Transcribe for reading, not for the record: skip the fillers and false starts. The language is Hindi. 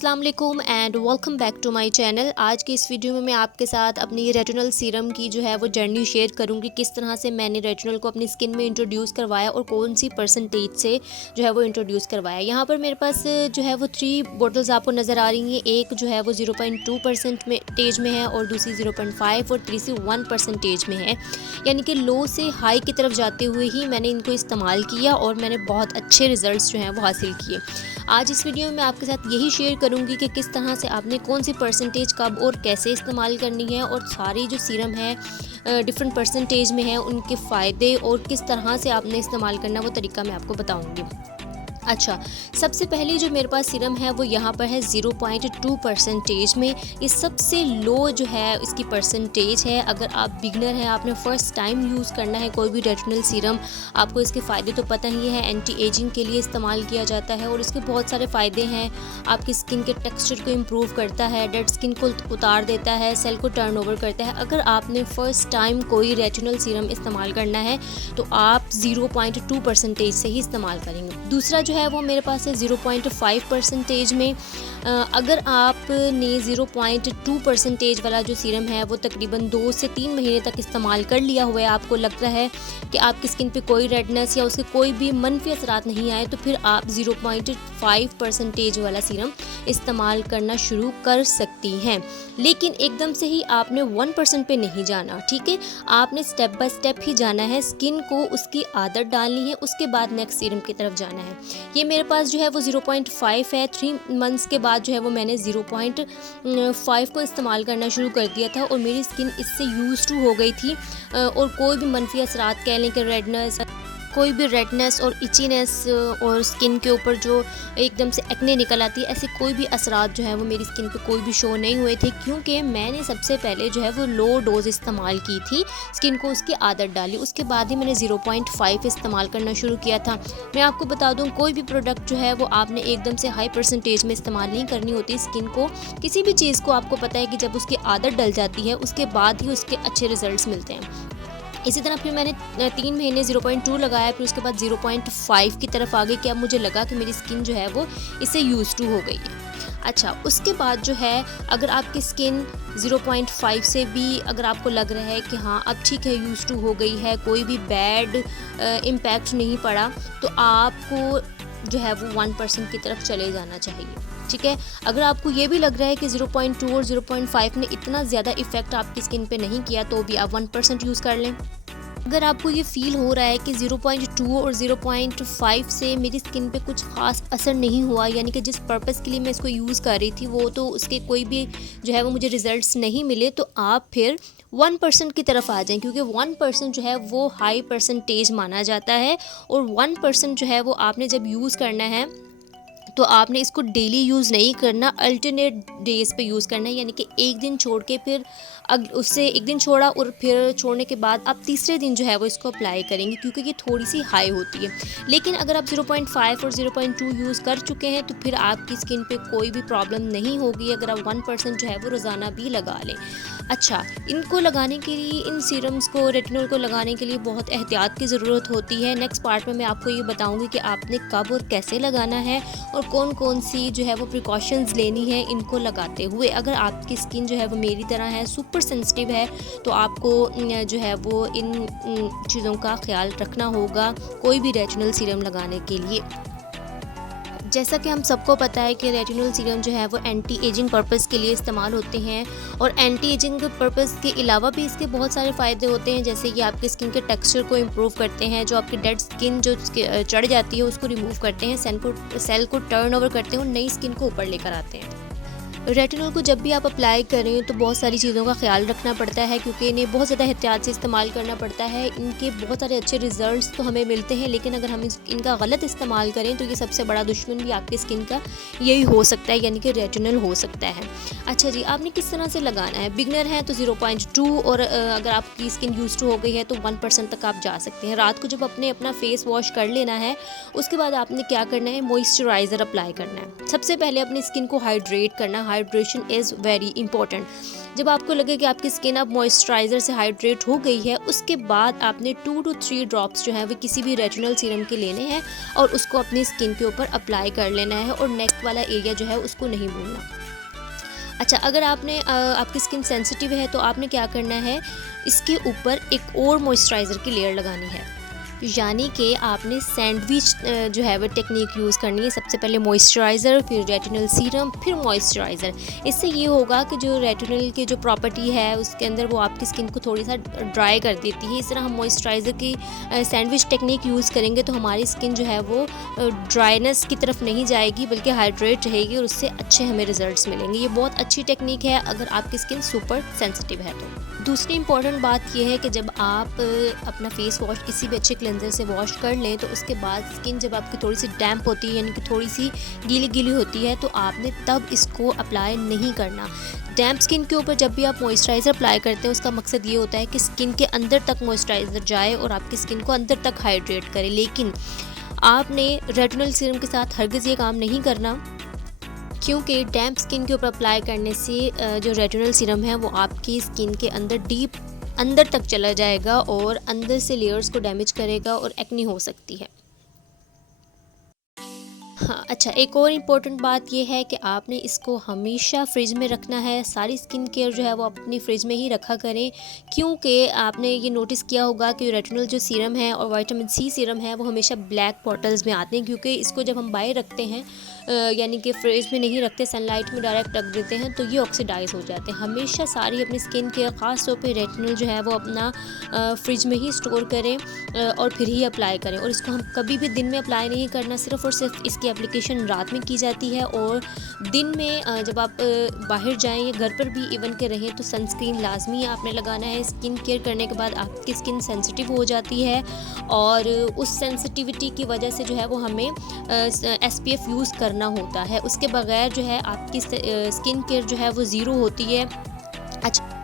अस्सलाम वालेकुम and welcome back to my channel. आज की इस वीडियो में मैं आपके साथ अपनी रेटिनल सीरम की जो है वो जर्नी शेयर करूंगी, किस तरह से मैंने रेटिनल को अपनी स्किन में इंट्रोड्यूस करवाया और कौन सी परसेंटेज से जो है वो इंट्रोड्यूस करवाया। यहाँ पर मेरे पास जो है वो 3 बॉटल्स आपको नज़र आ रही हैं। एक जो है वो 0.2% में है और दूसरी 0.5 और तीसरी 1% में है, यानी कि लो से हाई की तरफ जाते हुए ही मैंने इनको इस्तेमाल किया और मैंने बहुत अच्छे रिजल्ट्स जो हैं वो हासिल किए। आज इस वीडियो में मैं आपके साथ यही शेयर करूंगी कि किस तरह से आपने कौन सी परसेंटेज कब और कैसे इस्तेमाल करनी है, और सारी जो सीरम है डिफरेंट परसेंटेज में है, उनके फ़ायदे और किस तरह से आपने इस्तेमाल करना वो तरीका मैं आपको बताऊंगी। अच्छा, सबसे पहले जो मेरे पास सीरम है वो यहाँ पर है 0.2% में। ये सबसे लो जो है इसकी परसेंटेज है। अगर आप बिगनर हैं, आपने फ़र्स्ट टाइम यूज़ करना है कोई भी रेटिनल सीरम, आपको इसके फ़ायदे तो पता ही है। एंटी एजिंग के लिए इस्तेमाल किया जाता है और इसके बहुत सारे फ़ायदे हैं। आपकी स्किन के टेक्सचर को इम्प्रूव करता है, डेड स्किन को उतार देता है, सेल को टर्नओवर करता है। अगर आपने फ़र्स्ट टाइम कोई रेटिनल सीरम इस्तेमाल करना है तो आप 0.2% से ही इस्तेमाल करेंगे। दूसरा जो है वो मेरे पास है 0.5% में। अगर आपने 0.2% वाला जो सीरम है वो तकरीबन 2 से 3 महीने तक इस्तेमाल कर लिया हुआ है, आपको लगता है कि आपकी स्किन पे कोई रेडनेस या उसके कोई भी मनफी असरात नहीं आए, तो फिर आप 0.5% वाला सीरम इस्तेमाल करना शुरू कर सकती हैं। लेकिन एकदम से ही आपने 1% पे नहीं जाना, ठीक है। आपने स्टेप बाय स्टेप ही जाना है, स्किन को उसकी आदत डालनी है, उसके बाद नेक्स्ट सीरम की तरफ जाना है। ये मेरे पास जो है वो 0.5 है। 3 मंथ्स के बाद जो है वो मैंने 0.5 को इस्तेमाल करना शुरू कर दिया था और मेरी स्किन इससे यूज़ टू हो गई थी। और कोई भी मनफी असरात कह लें कि कोई भी रेडनेस और इचीनेस और स्किन के ऊपर जो एकदम से एक्ने निकल आती है, ऐसे कोई भी असरात जो है वो मेरी स्किन पे कोई भी शो नहीं हुए थे, क्योंकि मैंने सबसे पहले जो है वो लो डोज इस्तेमाल की थी, स्किन को उसकी आदत डाली। उसके बाद ही मैंने 0.5 इस्तेमाल करना शुरू किया था। मैं आपको बता दूँ, कोई भी प्रोडक्ट जो है वो आपने एकदम से हाई परसेंटेज में इस्तेमाल नहीं करनी होती। स्किन को किसी भी चीज़ को आपको पता है कि जब उसकी आदत डल जाती है उसके बाद ही उसके अच्छे रिजल्ट्स मिलते हैं। इसी तरह फिर मैंने 3 महीने 0.2 लगाया, फिर उसके बाद 0.5 की तरफ आ गई कि अब मुझे लगा कि मेरी स्किन जो है वो इससे यूज़ टू हो गई है। अच्छा, उसके बाद जो है अगर आपकी स्किन 0.5 से भी अगर आपको लग रहा है कि हाँ अब ठीक है, यूज़ टू हो गई है, कोई भी बैड इम्पैक्ट नहीं पड़ा, तो आपको जो है वो 1% की तरफ चले जाना चाहिए, ठीक है। अगर आपको ये भी लग रहा है कि 0.2 और 0.5 ने इतना ज़्यादा इफ़ेक्ट आपकी स्किन पे नहीं किया, तो भी आप 1% यूज़ कर लें। अगर आपको ये फ़ील हो रहा है कि 0.2 और 0.5 से मेरी स्किन पे कुछ ख़ास असर नहीं हुआ, यानी कि जिस पर्पस के लिए मैं इसको यूज़ कर रही थी वो तो उसके कोई भी जो है वो मुझे रिज़ल्ट्स नहीं मिले, तो आप फिर 1% की तरफ आ जाएं, क्योंकि 1% जो है वो हाई परसेंटेज माना जाता है। और 1% जो है वो आपने जब यूज़ करना है तो आपने इसको डेली यूज़ नहीं करना, अल्टरनेट डेज़ पे यूज़ करना है, यानी कि एक दिन छोड़ के फिर उससे एक दिन छोड़ा और फिर छोड़ने के बाद आप तीसरे दिन जो है वो इसको अप्लाई करेंगे, क्योंकि ये थोड़ी सी हाई होती है। लेकिन अगर आप 0.5 और 0.2 यूज़ कर चुके हैं तो फिर आपकी स्किन पे कोई भी प्रॉब्लम नहीं होगी अगर आप 1% जो है वो रोज़ाना भी लगा लें। अच्छा, इनको लगाने के लिए, इन सीरम्स को, रेटिनॉल को लगाने के लिए बहुत एहतियात की ज़रूरत होती है। नेक्स्ट पार्ट में मैं आपको ये बताऊँगी कि आपने कब और कैसे लगाना है और कौन कौन सी जो है वो प्रिकॉशंस लेनी है इनको लगाते हुए। अगर आपकी स्किन जो है वो मेरी तरह है, सुपर सेंसिटिव है, तो आपको जो है वो इन चीज़ों का ख्याल रखना होगा कोई भी रेटिनल सीरम लगाने के लिए। जैसा कि हम सबको पता है कि रेटिनल सीरम जो है वो एंटी एजिंग पर्पस के लिए इस्तेमाल होते हैं, और एंटी एजिंग पर्पस के अलावा भी इसके बहुत सारे फ़ायदे होते हैं, जैसे कि आपके स्किन के टेक्सचर को इम्प्रूव करते हैं, जो आपकी डेड स्किन जो चढ़ जाती है उसको रिमूव करते हैं, सेल को टर्न ओवर करते हैं और नई स्किन को ऊपर लेकर आते हैं। रेटिनॉल को जब भी आप अप्लाई करें तो बहुत सारी चीज़ों का ख्याल रखना पड़ता है, क्योंकि इन्हें बहुत ज़्यादा एहतियात से इस्तेमाल करना पड़ता है। इनके बहुत सारे अच्छे रिजल्ट्स तो हमें मिलते हैं, लेकिन अगर हम इनका गलत इस्तेमाल करें तो ये सबसे बड़ा दुश्मन भी आपकी स्किन का यही हो सकता है, यानी कि रेटिनॉल हो सकता है। अच्छा जी, आपने किस तरह से लगाना है? बिगनर हैं तो 0.2, और अगर आपकी स्किन यूज़ टू हो गई है तो 1% तक आप जा सकते हैं। रात को जब अपना फेस वॉश कर लेना है, उसके बाद आपने क्या करना है, मॉइस्चराइज़र अप्लाई करना है। सबसे पहले अपनी स्किन को हाइड्रेट करना। Hydration is very important. जब आपको लगे कि आपकी स्किन अब मॉइस्चराइज़र से हाइड्रेट हो गई है, उसके बाद आपने 2 to 3 ड्रॉप्स जो है वो किसी भी रेटिनल सीरम के लेने हैं और उसको अपनी स्किन के ऊपर अप्लाई कर लेना है और नेक वाला एरिया जो है उसको नहीं भूलना। अच्छा, अगर आपकी स्किन सेंसिटिव है तो आपने क्या करना है, इसके ऊपर एक और मॉइस्चराइज़र की लेयर लगानी है, यानी कि आपने सैंडविच जो है वो टेक्निक यूज़ करनी है। सबसे पहले मॉइस्चराइज़र, फिर रेटिनल सीरम, फिर मॉइस्चराइज़र। इससे ये होगा कि जो रेटिनल की जो प्रॉपर्टी है उसके अंदर वो आपकी स्किन को थोड़ी सा ड्राई कर देती है। इस तरह हम मॉइस्चराइज़र की सैंडविच टेक्निक यूज़ करेंगे तो हमारी स्किन जो है वो ड्राइनेस की तरफ नहीं जाएगी बल्कि हाइड्रेट रहेगी और उससे अच्छे हमें रिजल्ट्स मिलेंगे। ये बहुत अच्छी टेक्निक है अगर आपकी स्किन सुपर सेंसिटिव है तो। दूसरी इंपॉर्टेंट बात यह है कि जब आप अपना फेस वॉश किसी भी अच्छे क्लेंजर से वॉश कर लें तो उसके बाद स्किन जब आपकी थोड़ी सी डैम्प होती है, यानी कि थोड़ी सी गीली गीली होती है, तो आपने तब इसको अप्लाई नहीं करना। डैम्प स्किन के ऊपर जब भी आप मॉइस्चराइज़र अप्लाई करते हैं उसका मकसद ये होता है कि स्किन के अंदर तक मॉइस्चराइज़र जाए और आपकी स्किन को अंदर तक हाइड्रेट करे। लेकिन आपने रेटिनल सीरम के साथ हरगिज़ ये काम नहीं करना, क्योंकि डैम्प स्किन के ऊपर अप्लाई करने से जो रेटिनल सीरम है वो आपकी स्किन के अंदर डीप अंदर तक चला जाएगा और अंदर से लेयर्स को डैमेज करेगा और एक्ने हो सकती है। हाँ, अच्छा, एक और इम्पोर्टेंट बात ये है कि आपने इसको हमेशा फ्रिज में रखना है। सारी स्किन केयर जो है वो आप अपनी फ्रिज में ही रखा करें, क्योंकि आपने ये नोटिस किया होगा कि रेटिनल जो सीरम है और विटामिन सी सीरम है वो हमेशा ब्लैक बॉटल्स में आते हैं, क्योंकि इसको जब हम बाहर रखते हैं यानी कि फ्रिज में नहीं रखते, सनलाइट में डायरेक्ट रख देते हैं तो ये ऑक्सीडाइज हो जाते हैं। हमेशा सारी अपनी स्किन केयर ख़ास तौर पे रेटिनल जो है वो अपना फ्रिज में ही स्टोर करें और फिर ही अप्लाई करें। और इसको हम कभी भी दिन में अप्लाई नहीं करना, सिर्फ़ और सिर्फ इसकी एप्लीकेशन रात में की जाती है। और दिन में जब आप बाहर जाएँ या घर पर भी इवन के रहें तो सनस्क्रीन लाजमी आपने लगाना है। स्किन केयर करने के बाद आपकी स्किन सेंसिटिव हो जाती है और उस सेंसिटिविटी की वजह से जो है वो हमें SPF यूज़ करना होता है। उसके बगैर जो है आपकी स्किन केयर जो है वो ज़ीरो होती है। अच्छा,